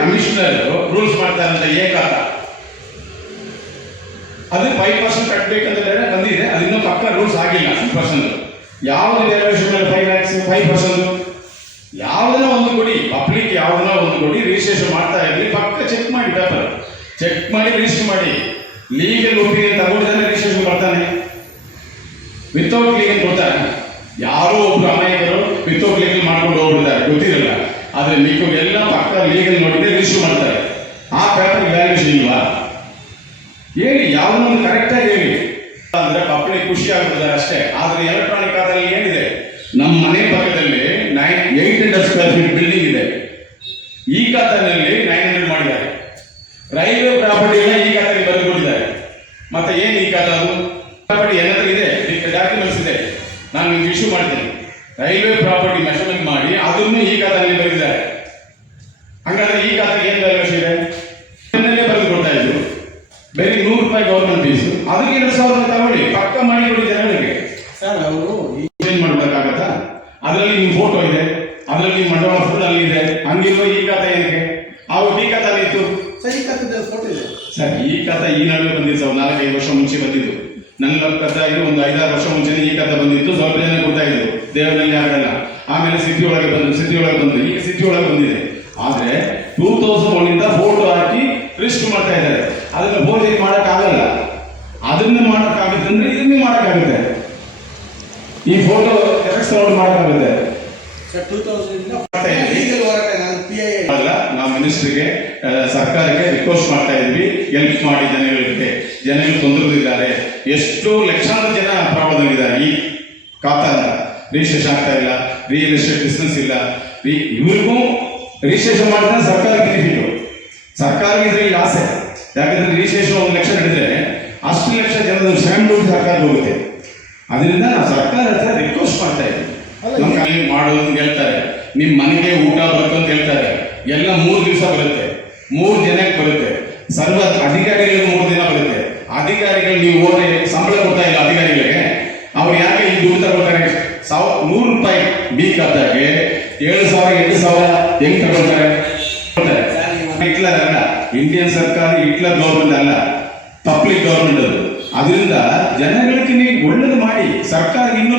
Commissioner rules ಮಾಡ್ತಾರಂತ ಏಕಾತ. ಅದು five percent ಕಟ್ಟಬೇಕಂತ ಬಂದಿದೆ. ಅದು ಇನ್ನೂ ಪಕ್ಕ ರೂಲ್ಸ್ ಆಗಿಲ್ಲ ಫೈವ್ ಪರ್ಸೆಂಟ್ ಯಾವುದು ರಿಸರ್ವೇಷನ್ ಮೇಲೆ ಫೈವ್ ಲ್ಯಾಕ್ಸ್ ಫೈವ್ ಪರ್ಸೆಂಟ್ ಯಾವುದನ್ನ ಒಂದು ಕೊಡಿ. ಪಬ್ಲಿಕ್ ಯಾವ್ದನ್ನ ಒಂದು ಕೊಡಿ. ರಿಜಿಸ್ಟ್ರೇಷನ್ ಮಾಡ್ತಾ ಇರಲಿ. ಪಕ್ಕ ಚೆಕ್ ಮಾಡಿ ಪೇಪರ್ ಚೆಕ್ ಮಾಡಿ ರಿಜಿಸ್ಟರ್ ಮಾಡಿ. ಲೀಗಲ್ ಒಪಿನಿಯನ್ ತಗೊಂಡಿದ್ದಾನೆ ರಿಜಿಸ್ಟ್ರೇಷನ್ ಮಾಡ್ತಾನೆ ವಿತೌಟ್ ಲೀಗಲ್ ಕೊಡ್ತಾರೆ ಯಾರೋ ಒಬ್ರು ಅಮಾಯಕರು ವಿತೌಟ್ ಲೀಗಲ್ ಮಾಡ್ಕೊಂಡು ಹೋಗ್ಬಿಡ್ತಾರೆ. ಗೊತ್ತಿರಲ್ಲ ಆದ್ರೆ ನೀವು ಎಲ್ಲ ಪಕ್ಕ ಲೀಗಲ್ ನೋಡಿದ್ರೆ ಇಶ್ಯೂ ಮಾಡ್ತಾರೆ. ಆ ಪೇಪರ್ ವ್ಯಾಲ್ಯೂಷನ್ ಇಲ್ವಾ? ಹೇಳಿ ಕರೆಕ್ಟ್ ಆಗಿ ಹೇಳಿ. ಅಂದ್ರೆ ಪಬ್ಲಿಕ್ ಖುಷಿ ಆಗ್ಬಿಡ್ತಾರೆ ಅಷ್ಟೇ. ಆದ್ರೆ ಎಲೆಕ್ಟ್ರಾನಿಕ್ ಆದಲ್ಲಿ ಏನಿದೆ? ನಮ್ಮ ಮನೆ ಪಕ್ಕದಲ್ಲಿ nine eight hundred square feet building ಇದೆ. ಈ ಖಾತೆಯಲ್ಲಿ ನೈನ್ ಹಂಡ್ರೆಡ್ ಮಾಡಿದ್ದಾರೆ. ರೈಲ್ವೆ ಪ್ರಾಪರ್ಟಿನ ಈ ಖಾತೆಗೆ ಬರೆದುಕೊಂಡಿದ್ದಾರೆ ಮತ್ತೆ ಏನು ಈ ಖಾತೆ ಅದು ಪ್ರಾಪರ್ಟಿ ಏನಾದ್ರೂ ಹತ್ರ ಇದೆ? ಡಾಕ್ಯುಮೆಂಟ್ಸ್ ಇದೆ. ನಾನು ನಿಮ್ಗೆ ಇಶ್ಯೂ ಮಾಡ್ತೇನೆ. ರೈಲ್ವೆ ಪ್ರಾಪರ್ಟಿ ಮೆಷರ್ಮೆಂಟ್ ಮಾಡಿ ಅದನ್ನು ಈ ಖಾತೆಯಲ್ಲಿ ಬರೆದಿದ್ದಾರೆ. ಹಂಗಾದ್ರೆ ಈ ಖಾತೆಗೆ ಏನು ವ್ಯಾಲ್ಯೂಷನ್ ಇದೆ ಬರೆದು ಕೊಡ್ತಾ ಇದ್ರು. ಬೇರೆ ನೂರು ರೂಪಾಯಿ ಗೌರ್ಮೆಂಟ್ ಫೀಸ್ ಅದಕ್ಕೆ ಎರಡು ಸಾವಿರ ತಗೊಳ್ಳಿ. ಪಕ್ಕ ಮಾಡಿ ಕೊಡಿ ಜನಗಳಿಗೆ ಸರ್ ಅವರು ಚೇಂಜ್ ಮಾಡ್ಬೇಕಾಗತ್ತಾ? ಅದರಲ್ಲಿ ನಿಮ್ಮ ಫೋಟೋ ಇದೆ. ಅದರಲ್ಲಿ ನಿಮ್ಮ ಮಂಡಳ ಫುಲ್ ಅಲ್ಲಿ ಇದೆ. ಹಂಗಿರುವ ಈ ಖಾತೆ ಏನಕ್ಕೆ? ಅವ್ರು ಈ ಖಾತೆ ಇತ್ತು. ಸರ್ ಈ ಖಾತೆ ಫೋಟೋ ಇದೆ. ಸರ್ ಈ ಕಥೆ ಈ ನಡುವೆ ಬಂದಿದ್ದು ಸರ್. ನಾಲ್ಕೈದು ವರ್ಷ ಮುಂಚೆ ಬಂದಿದ್ದು. ನನ್ನ ಕಥೆ ಇದು ಒಂದು ಐದಾರು ವರ್ಷ ಮುಂಚೆ ಈ ಕಥೆ ಬಂದಿತ್ತು ಸ್ವಲ್ಪ ಜನ ಗೊತ್ತಾಯಿತು ದೇವರಲ್ಲಿ ಆಗಲ್ಲ ಆಮೇಲೆ ಸಿಟಿ ಒಳಗೆ ಬಂದ್ರು ಸಿಟಿ ಒಳಗೆ ಬಂದ್ರು ಈಗ ಸಿಟಿ ಒಳಗೆ ಬಂದಿದೆ. ಆದ್ರೆ ಟೂ ತೌಸಂಡ್ ಒನ್ನಿಂದ ಫೋಟೋ ಹಾಕಿ ರಿಸ್ಟ್ ಮಾಡ್ತಾ ಇದ್ದಾರೆ. ಅದನ್ನ ಫೋರ್ಜರಿ ಮಾಡೋಕ್ಕಾಗಲ್ಲ. ಅದನ್ನ ಮಾಡೋಕ್ಕಾಗುತ್ತೆ ಅಂದ್ರೆ ಇದನ್ನೇ ಮಾಡೋಕ್ಕಾಗುತ್ತೆ. ಈ ಫೋಟೋ ಎಫೆಕ್ಟ್ಸ್ ನೋಡಿ ಮಾಡೋಕ್ಕಾಗುತ್ತೆ. ನಾವು ಮಿನಿಸ್ಟ್ರಿಗೆ ಸರ್ಕಾರಕ್ಕೆ ರಿಕ್ವೆಸ್ಟ್ ಮಾಡ್ತಾ ಇದ್ವಿ. ಹೆಲ್ಪ್ ಮಾಡಿ ಜನಗಳಿಗೆ. ಜನಗಳು ತೊಂದರೆದಿದ್ದಾರೆ ಎಷ್ಟು ಲಕ್ಷಾಂತರ ಜನ ಪ್ರಾಬ್ಲಮ್ ಈ ಖಾತಾ ರಿಜಿಸ್ಟ್ರೇಷನ್ ಆಗ್ತಾ ಇಲ್ಲ ರಿಯಲ್ ಎಸ್ಟೇಟ್ ಬಿಸ್ನೆಸ್ ಇಲ್ಲ ಇವ್ರಿಗೂ ರಿಜಿಸ್ಟ್ರೇಷನ್ ಮಾಡಿದ್ರೆ ಸರ್ಕಾರ ಬೆನಿಫಿಟ್ ಸರ್ಕಾರಕ್ಕೆ ಇದರಲ್ಲಿ ಆಸೆ. ಯಾಕಂದ್ರೆ ರಿಜಿಸ್ಟ್ರೇಷನ್ ಒಂದು ಲಕ್ಷ ನಡೆದ್ರೆ ಅಷ್ಟು ಲಕ್ಷ ಜನದ ಸೆವೆನ್ ದುಡ್ಡು ಸರ್ಕಾರಕ್ಕೆ ಹೋಗುತ್ತೆ. ಅದರಿಂದ ನಾವು ಸರ್ಕಾರ ಹತ್ರ ರಿಕ್ವೆಸ್ಟ್ ಮಾಡ್ತಾ ಇದ್ದೀವಿ. ನಮ್ಮ ಕೈಲಿ ಮಾಡೋದು ಅಂತ ಹೇಳ್ತಾರೆ. ನಿಮ್ಮ ಮನೆಗೆ ಊಟ ಬರುತ್ತೆ ಅಂತ ಹೇಳ್ತಾರೆ. ಎಲ್ಲ ಮೂರು ದಿವಸ ಬರುತ್ತೆ. ಮೂರು ಜನಕ್ಕೆ ಬರುತ್ತೆ. ಸರ್ವ ಅಧಿಕಾರಿಗಳು ಮೂರು ದಿನ ಅಧಿಕಾರಿಗಳು ನೀವು ಹೋದ್ರೆ ಸಂಬಳ ಕೊಡ್ತಾ ಇಲ್ಲ ಅಧಿಕಾರಿಗಳಿಗೆ. ಅವ್ರು ಯಾಕೆ ಈ ದುಡ್ಡು ತಗೊಳ್ತಾರೆ? ಸಾವ, ನೂರು ರೂಪಾಯಿ ಬಿ ಖಾತಾಗೆ ಏಳು ಸಾವಿರ, ಎಂಟು ಸಾವಿರ ಹೆಂಗ್ ತಗೊಳ್ತಾರೆ. ಹಿಟ್ಲರ್ ಅಲ್ಲ ಇಂಡಿಯನ್ ಸರ್ಕಾರ ಹಿಟ್ಲರ್ ಗೌರ್ಮೆಂಟ್ ಅಲ್ಲ ಪಬ್ಲಿಕ್ ಗೌರ್ಮೆಂಟ್ ಅದು. ಅದರಿಂದ ಜನಗಳಿಗೆ ನೀವು ಒಳ್ಳೇದು ಮಾಡಿ, ಸರ್ಕಾರ ಇನ್ನೂ